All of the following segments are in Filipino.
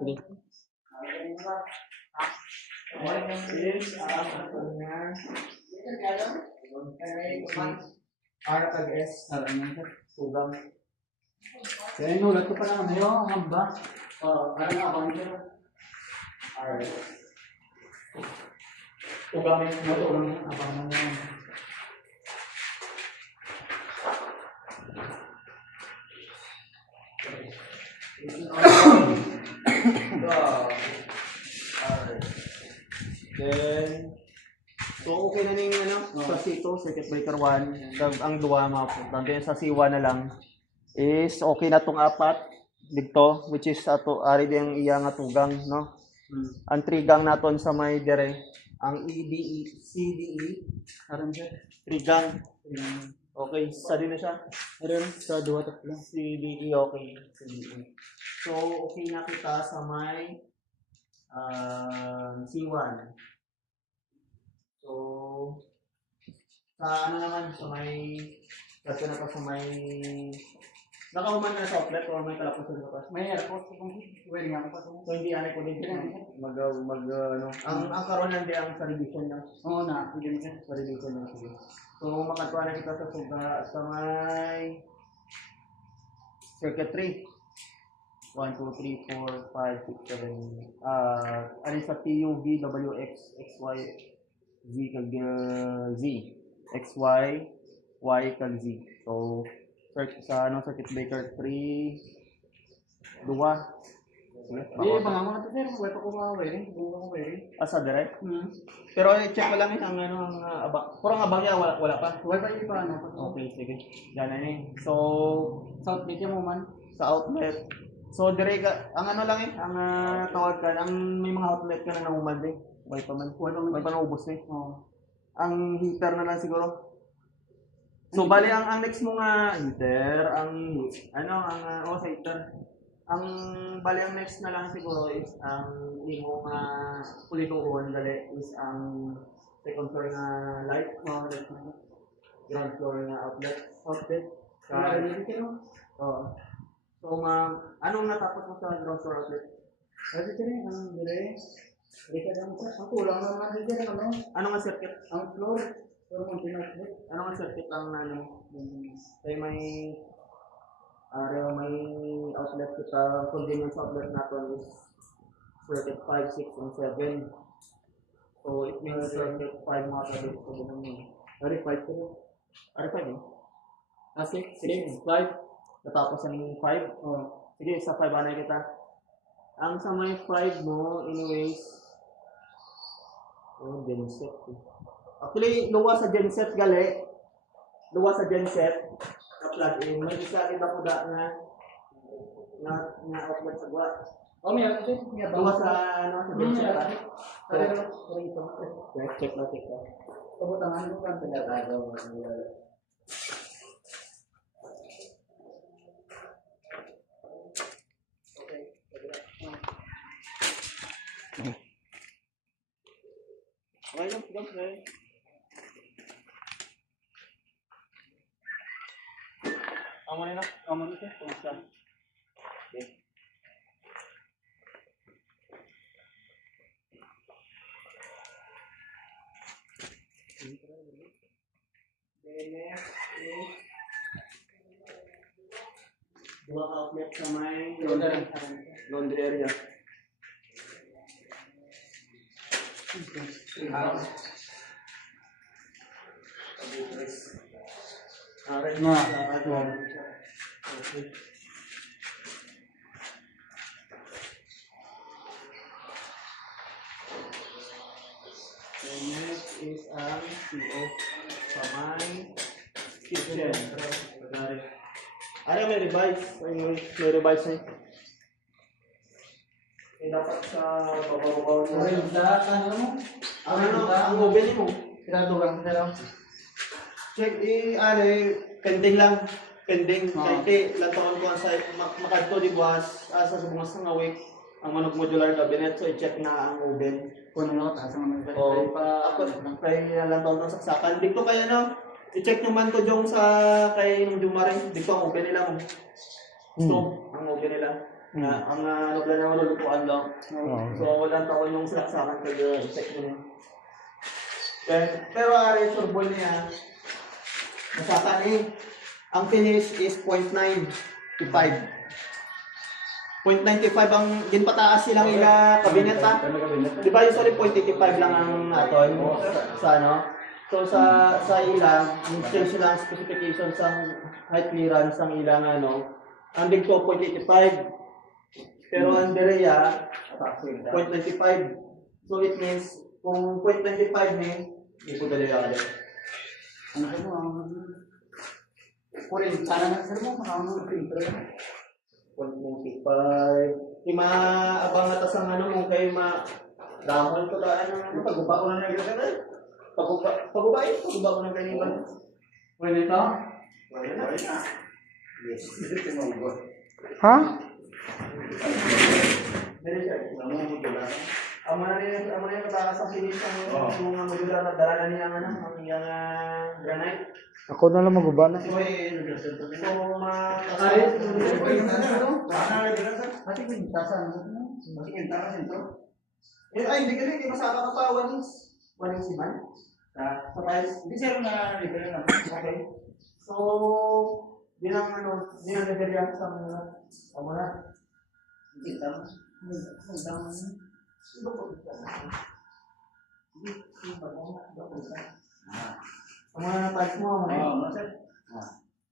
Sige. R tag S. Sugang. Kaya inulat ko pa naman yun, hamba. Ano na abang nyo? R. Sugang yung Matulong yun, abang naman yun. Then, so okay na ning ano, sa C2, circuit breaker 1, ang duwa mapunta. Then sa C1 na lang is okay na tong apat dito, which is ato ari din iya nga tugang, no? Ang trigang naton sa may dire, ang EDE, CDE, Aram siya. trigang. Okay, sa din na siya. Aram, sa 2-3. CDE, okay. CDE. So, okay na kita sa may C1. So, sa ano naman, sa may, kasi na pa sa may, nakauman na sa outlet o may kalapos sa labas. May airport, kung wearing ako pa. So, hindi ano ko din, ano, ang karoon lang di ang sa revision lang. Oo na, hindi mo siya. Sa revision lang, sige. So, makatuwa na kita sa suga, sa may circuit 3. 1, 2, 3, 4, 5, 6, 7. Ano sa TUV, WX, XY, Z kag Z. XY, Y kag Z. So, sa ano, circuit breaker 3, 2. Hindi, baka mga ito, sir. Wala pa ko mga wearing. Buka ko wearing. Sa direct? Pero check ko lang yun ang ano, ang abang. Purang abang niya, wala pa. Wala pa yung pa, ano. Okay, sige. Yan na yun. So, South Media mo man. sa outlet. So, direct, ang ano lang eh, ang tawag ka, ang may mga outlet ka na nahuman din. May pa man. May pa naubos eh. Oo. Ang heater na lang siguro. So, bali ang next mo nga heater, sa heater. Ang bali ang next na lang siguro is ang imo nga pulituhon dali is ang second floor nga light, ground floor nga outlet. Oo. So, anong natapos mo sa ground floor outlet? Kasi sir, ang dire. Rika lang sa. Ang kulang naman din sir, ano? Ano nga circuit? Ang floor. Pero kung tinatlit. Ano nga circuit ang kay may outlet kita, convenience outlet natin is circuit 5, 6, and 7. So, it means circuit 5 mga tabi. So, ganun yun. Ari, 5 ko. R5 eh? 6, 5. Natapos ang 5? Oh. Sige, sa 5 anay kita. Ang sa may 5 mo, anyways, genset eh. Actually, luwa sa genset gali. Luwa sa genset. Na-plug in. May isa rin ako na outlet sa gwa. Oh, may ako sir. Luwa sa genset ha. Check na. Pabutangan mo kan. Okay lang, okay. Amo na. Kumusta? Okay. Dua outlet sa may laundry area. Okay. The next is ang CF sa may kitchen. Ano may revise? May revise na dapat sa babaw na. Ang oven mo? Pinatugang sir. Check, pending lang. Pending. Kaya lang taon ko sa makadto di buwas sa subungas ng awik ang manok modular cabinet. So, i-check na ang oven. Kung ano taas ang mga O, kaya lang taon ng saksakan. Dito kaya no, i-check nyo man to yung sa kay nung Jumaring. Dito ang oven nila mo. Stove, ang oven nila. Ang ano lang naman lulupuan lang. So, walang taon yung saksakan kag-check mo. Pero ari, surbol niya, masakan eh. Ang finish is 0.95. 0.95 ang ginpataas silang ila kabinet ha. Di ba usually 0.85 lang ang aton sa ano? So sa ila, change lang specification sa height clearance ang ilang ano. Ang big 2.85. Pero ang Berea 0.95. So it means kung 0.95 ni ito dali lang. Ano mo ang kurin sana na sir mo makamo printer. 0.95. Abang atas ang ano mo kay dahon ko da ano pagguba ko na nagre. Pagguba ko na kanina. Pwede to? Wala na. Yes. Ha? Dali siya. Amo na rin katakas ang finish ang mga modular na dala niya ang iyang granite. Ako na lang maguba na. So Pati pintasan mo. Masih pintasan ito. Ay, hindi ka rin, masaka ka pa, waning siman. So guys, Hindi sir na libre na. okay. So, dinang libre yan sa mga, amo na. Hindi tama. Amo na type mo, amo na. Oo, sir.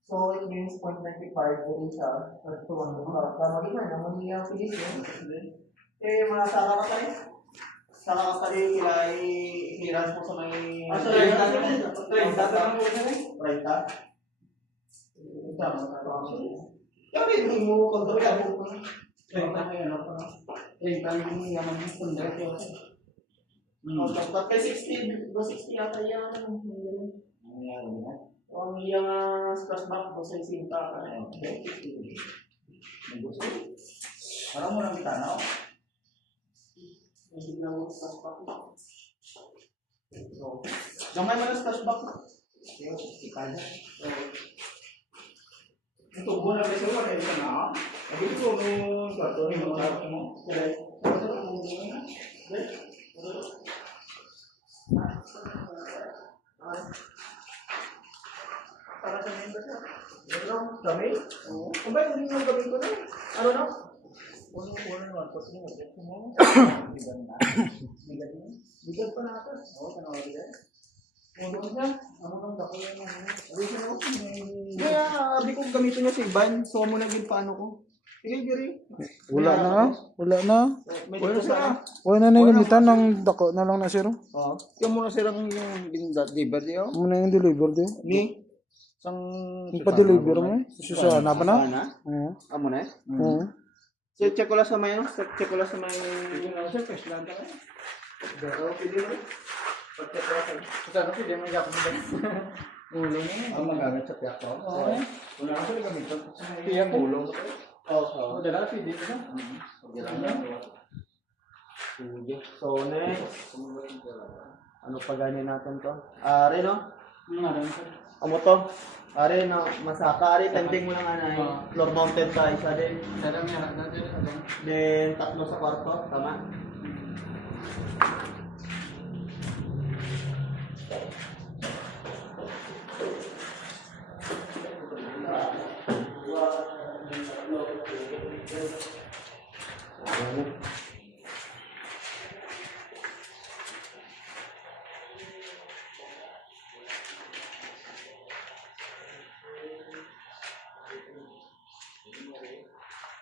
So, it means 0.95 din siya. Ito, tama din na, naman niya pilis yun. Mga saka ka pa rin. Saka ka pa rin, clearance po sa may... So, 30 lang mo sir. 30? Kaya rin mo, kontrol yan mo. 30 kayo ano pa. 30 yung yaman mo kung dito. Kaya 60 yata yan. Ang iyang splashback po sa isinta. Parang mo lang itanaw. Hindi na mo splashback. Gamay mo na splashback. Ito buwan na rin sa kayo na. Abi ko nung kwarto ni mo chat mo. Para sa member siya. Ano? Kami? Oo. Kung ba hindi mo gawin ko na? Ano na? Kuno na ko mo. Bigyan pa natin. Oo, tanaw din. Ano siya? Ano nang dako yan? Kaya, abi ko gamitin niya si Ivan. So, mo naging paano ko. Sige, Giri. Wala na ah. Wala na. Wala siya. Wala na yung gamitan ng dako na lang na sir. Oo. Yung muna silang yung deliver diyo. Muna yung deliver din. Ni? Sang Yung pa-deliver mo. Susana pa na. Oo. Amo na? Oo. So, check ko lang sa may, check ko lang sa may... Yung na sir, cash lang ka. Oo, pwede mo. Pag-check ko lang. Sa ano pwede mo yapon ba? Ulo ni. Ang magamit sa tiyak ko. Oo. Wala ko sa gamit ko. Tiyak ulo. Oo. Dala pwede ko. So, next. Ano pa ganyan natin to? Are, no? Amo to? Are, no? Masaka. Are, tending mo lang anay. Floor mounted sa isa din. Then, 3 sa kwarto. Tama?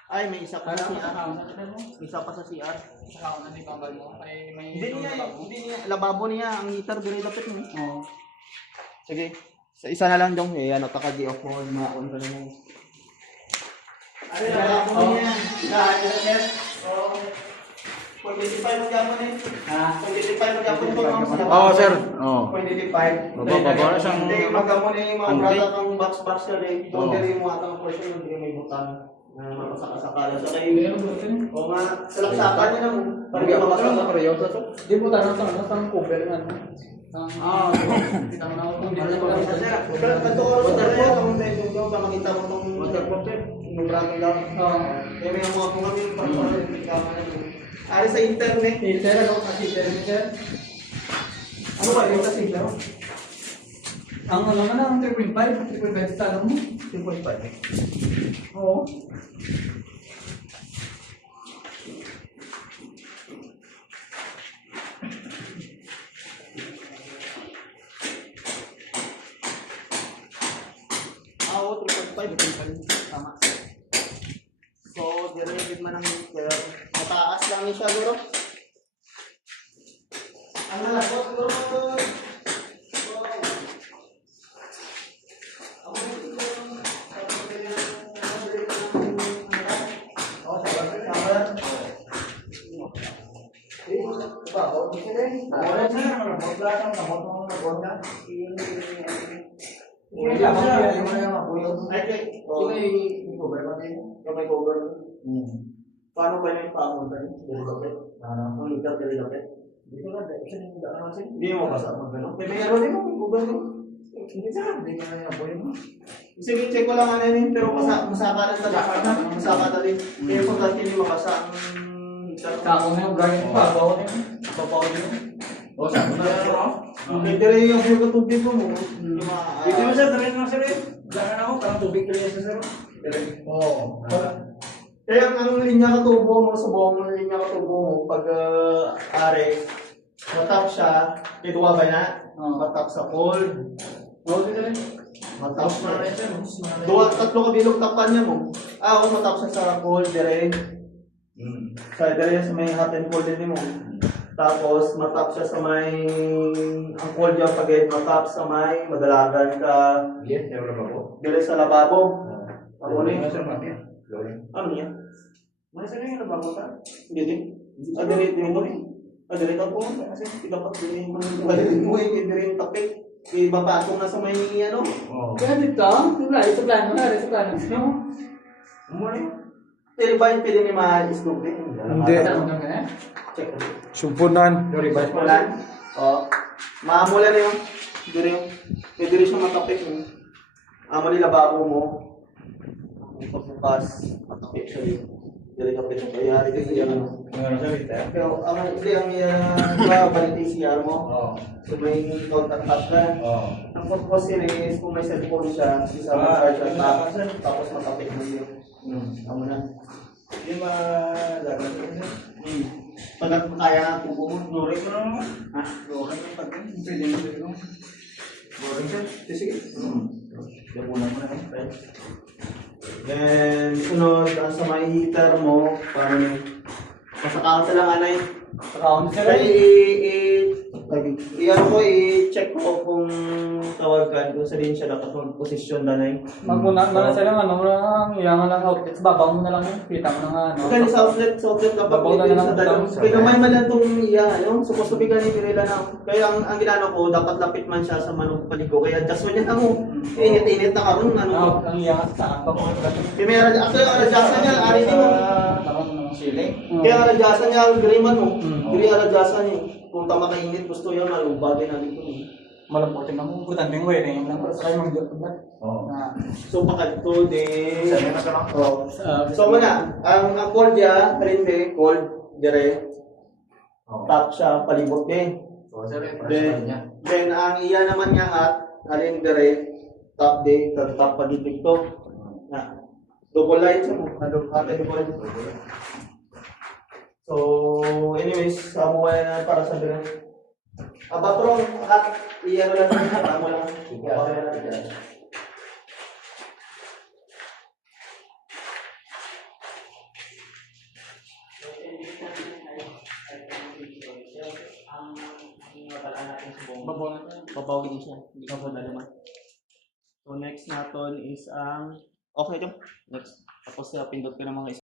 Ay, may isa pa sa CR. Isa pa sa CR. Hindi niya, lababo niya, ang heater din dapat mo. Oo. Sige, sa isa na lang dong, ano, taka-di-off mo, mga on ka na mo. Ano, lababo niya. Yes. Oo. 0.85 mag-yapon eh. Ha? 0.85 mag-yapon po. Oo sir. Oo. 0.85. Baba na siyang... Hindi, mag-yapon eh, mga brada kang box-box ka rin. Doon din mo atang portion, hindi may butang. Mapasakasakala sa kayo. O nga, salaksakan niya lang. Parang yung mapasakasakala. Di po tanong cover nga. Kita mo na ako. Kanto ko rin sa kaya, kung makita mo itong waterproof. Inubrado lang. Oo. Kaya may mga kung kami ari sa internet. Heater, ano? Kasi heater. Ano ba yung kasi ito? Ang ano man ang 3.5? 3.5 sa alam mo? 2.5. Oo. Oo, 3.5. Tama. So, direct man ang meter. Mataas lang yun siya, bro. Ang nalakot, bro. Paano ba yung papunta niyo? Ang ligat ng lapit? Hindi mo kasama gano'n. May ano din mo, Google mo. Hindi sa hindi na yung boy mo. Sige, check ko lang ano yun, pero masaka na talaga. Masaka na din. Kaya kung dati hindi makasa ang Kako na yung brand pa, bawa na yun. Babaw yun. O, saan mo na yun? Pwede rin yung view katubig mo. Pwede mo siya, tarin mo siya rin. Jangan ako, parang tubig ka rin sa sir. Oo. Kaya ang linya katubo mo sa buong linya katubo mo, pag are, matap siya, ituwa ba na? Matap sa cold. Oo, sige rin. Matap Tapos na rin siya, no? tatlo kabilog tapan niya mo. Oo, matap siya sa cold, dire. Sa dire sa may hot and cold din mo. Tapos matap siya sa may, ang cold niya pag matap sa may madalagan ka. Yes, never ako. Dire sa lababo. Ano ni? Ano niya? Masa na yung nababo ka? Hindi din. Adirit mo ni. Adirit ako. Kasi dapat din mo adirit mo hindi rin tapik. Iba pa atong nasa may ano. Kaya dito, sa plano na, sa plano. Umuli. Pero ba yung pwede ni ma-isnog din? Hindi. Check. Sumpunan. Revise mo Mulan. Oo. Maamulan na yun. Pwede rin siya matapik. Amo nila babo mo. Pagbukas, matapik siya yun. Dili ka pwede kaya rin yung pero hindi ang balik yung CR mo. So may contact ka. Ang purpose yun is kung may cellphone siya, isama charge at tap, tapos matapik mo yun. Amo na. Yung malagat ko Pag kaya na tubo mo, Luring ko na naman. ha? Luring ko pag pwede mo pwede mo. Luring siya. Sige. Yung una mo na yun, friend. Then, sunod, ang sa may heater mo, paano yun? Pasakawat lang anay. Account sila. I-ano ko, i-check ko kung tawagan kung saan siya dapat posisyon danay. Magmuna sila nga, ang iyangan ng outlets, babaw mo na lang yun. Kita mo na nga, no? Kaya sa outlet dapat Babaw na dito lang sa dalawang. ang Kaya may malan itong iya, yung supposed to be ganit nila na. Kaya ang ginano ko, dapat lapit man siya sa manong paligo. Kaya adjust mo niya ako. Init-init na karon ano. Ang iyangan sa ako. Kaya may actually ang adjustan niya, ari din mo. Naman ng ceiling. Kaya ang adjustan niya, ang griman mo. Hindi ang adjustan niya. Kung tama kainit, gusto yun, malubagin na dito. Malapot yung mga importante yung wiring lang. Sa kayo mag-job ba? So, pakadto din. Sabi na ka lang. So, muna, ang cold niya, kalinde, cold, dire. Top siya, palibot din. Then, ang iya naman niya hot, alin dire, top din, top pagibig to. Double light siya mo. Hot and cold. So, anyways, samuha na para sa dire. Abatrong, hot, iya mo lang, mo lang. Babaw din siya. Hindi ka po naman. So next natin is ang okay ito. Next. Tapos pindot ko ng mga